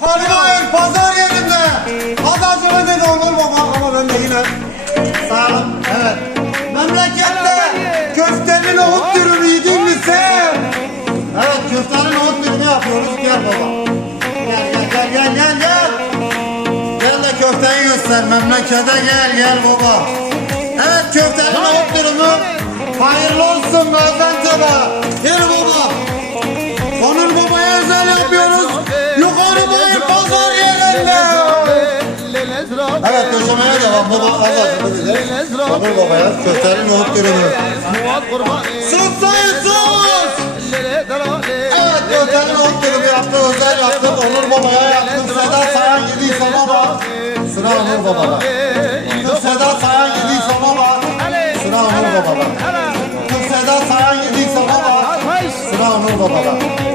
Kadıköy pazar yerinde. Pazarcılığı dedi Onur Baba ama ben de yine sağ olun. Evet. Memlekette köftenin nohut dürümü yedin mi sen? Evet köftenin nohut dürümü yapıyoruz. Gel baba. Gel gel gel gel gel gel. Gel de köfteyi göster memlekete gel gel baba. Evet köftenin nohut dürümü. Hayırlı olsun Gaziantep'e. Evet döşemeye devam. Baba az hazırladı. Onur Baba'ya köftenin nohut dürümü. Sus sayın sus. Evet köftenin nohut dürümü yaptı. Özel yaptı. Onur Baba'ya yaptım. Seda Sayan yediyse baba. Sıra Onur Baba'da. Kız Seda Sayan yediyse baba. Sıra Onur Baba'da. Kız Seda Sayan yediyse baba. Sıra Onur Baba'da.